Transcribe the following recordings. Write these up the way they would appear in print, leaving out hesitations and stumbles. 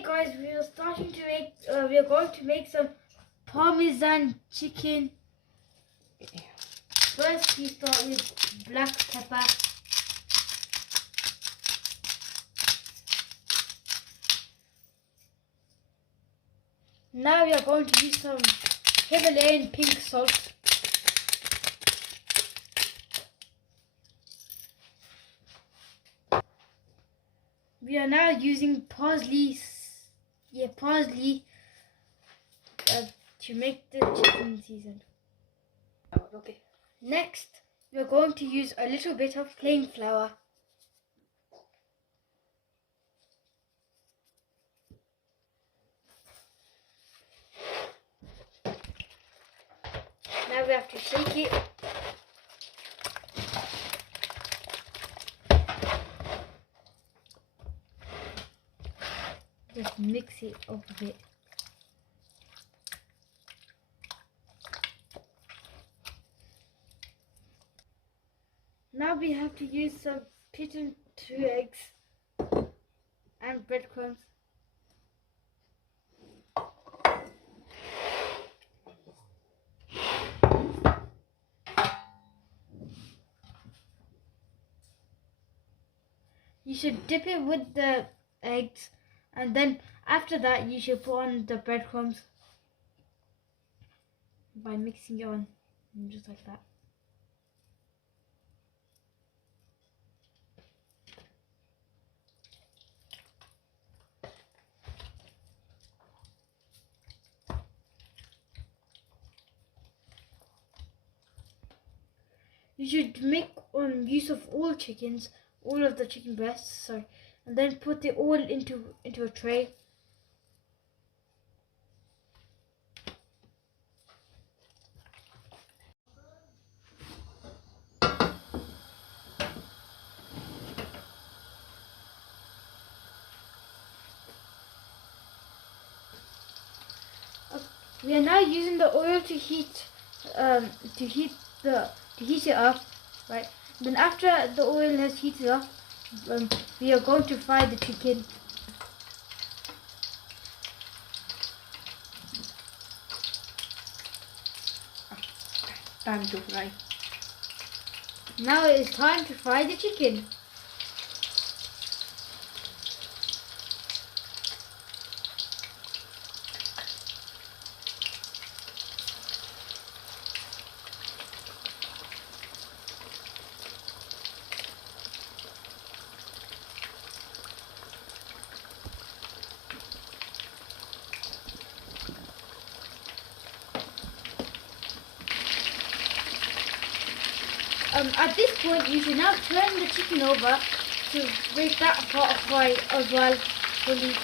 Okay guys, we are going to make some Parmesan chicken. First we start with black pepper. Now we are going to use some Himalayan pink salt. We are now using parsley to make the chicken seasoned. Okay. Next, we are going to use a little bit of plain flour. Now we have to shake it. Just mix it up a bit. Now we have to use some beaten 2 eggs and breadcrumbs. You should dip it with the eggs, and then after that you should put on the breadcrumbs by mixing it on, just like that. You should make use of all of the chicken breasts, and then put it all into a tray. We are now using the oil to heat it up, right? Then after the oil has heated up, we are going to fry the chicken. Time to fry. Now it is time to fry the chicken. At this point, you should now turn the chicken over to make that part fry as well fully.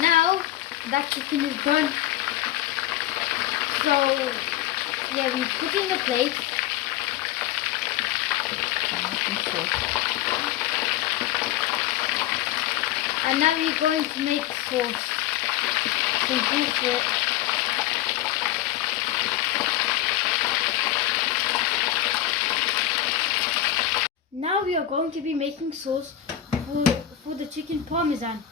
Now that chicken is done, so yeah, we put it in the plate. And now we're going to make sauce. Now we are going to be making sauce for the chicken parmesan.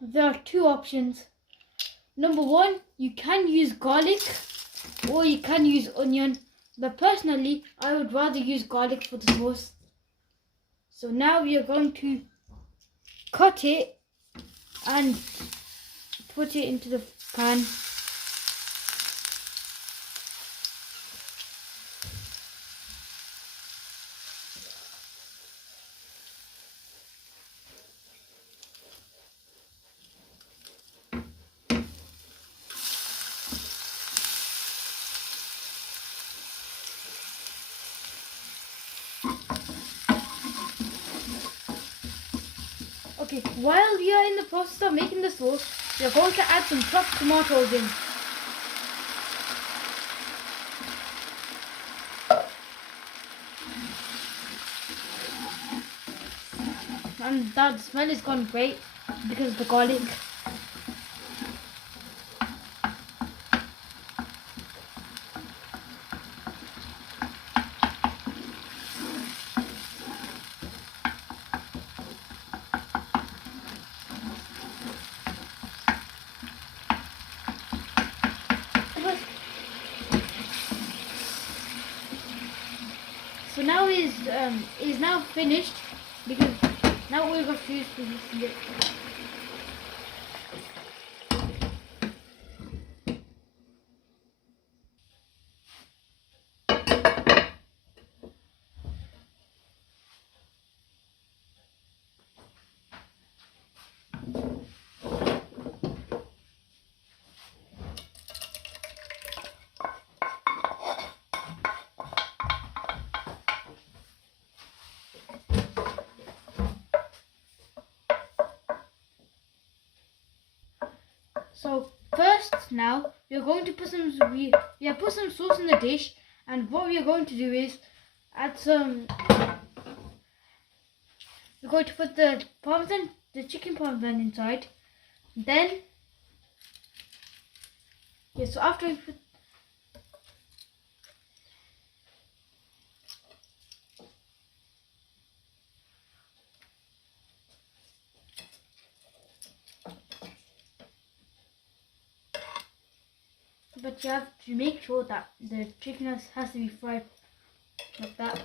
There are two options. Number one, you can use garlic or you can use onion. But personally, I would rather use garlic for the sauce. So now we are going to cut it and put it into the pan. Okay, while we are in the process of making the sauce, we are going to add some chopped tomatoes in. and that smell is gone great because of the garlic. So now is now finished because now all we've got to do is listen it. So first now we're going to put some put some sauce in the dish, and what we are going to do is add some. We're going to put the chicken parmesan inside. Then so after we put. But you have to make sure that the chicken has to be fried like that.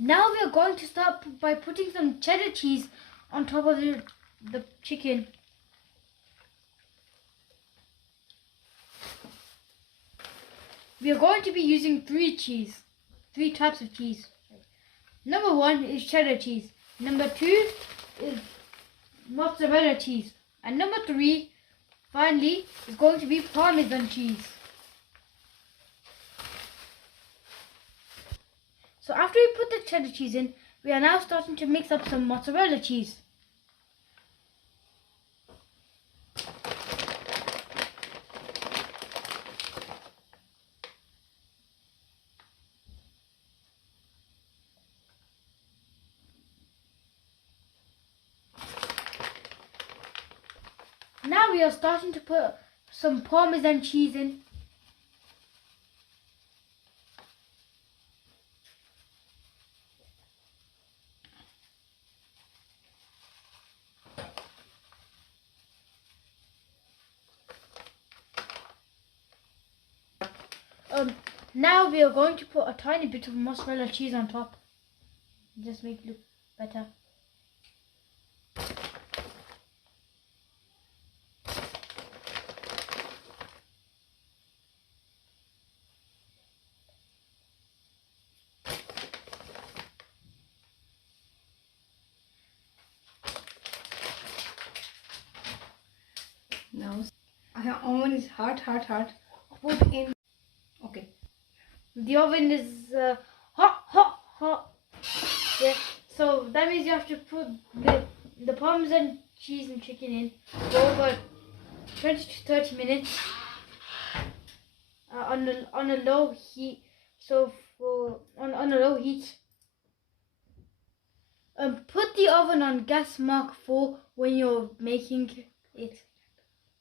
Now we are going to start by putting some cheddar cheese on top of the chicken. We are going to be using three types of cheese. Number 1 is cheddar cheese. Number 2 is mozzarella cheese. And number 3, finally, is going to be Parmesan cheese. So after we put the cheddar cheese in, we are now starting to mix up some mozzarella cheese. Now we are starting to put some Parmesan cheese in. Now we are going to put a tiny bit of mozzarella cheese on top. Just make it look better. Now our oven is hot. Put in. Okay. The oven is hot. Yeah. So that means you have to put the Parmesan cheese and chicken in for over 20 to 30 minutes on a low heat. So on a low heat. Put the oven on gas mark 4 when you're making it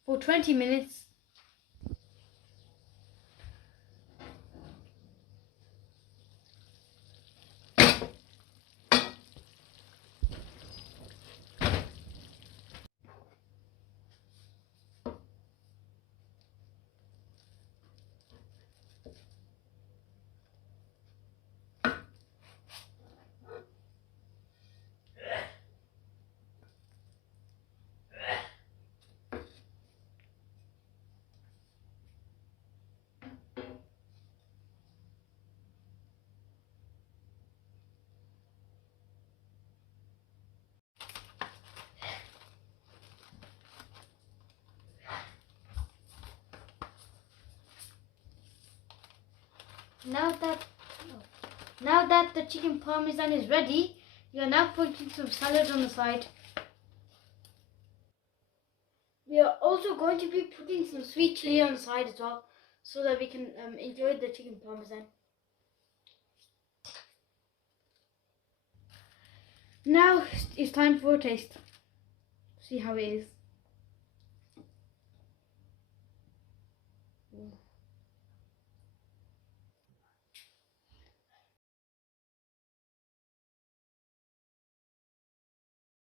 for 20 minutes. Now that the chicken parmesan is ready, we are now putting some salad on the side. We are also going to be putting some sweet chili on the side as well, so that we can enjoy the chicken parmesan. Now it's time for a taste. See how it is.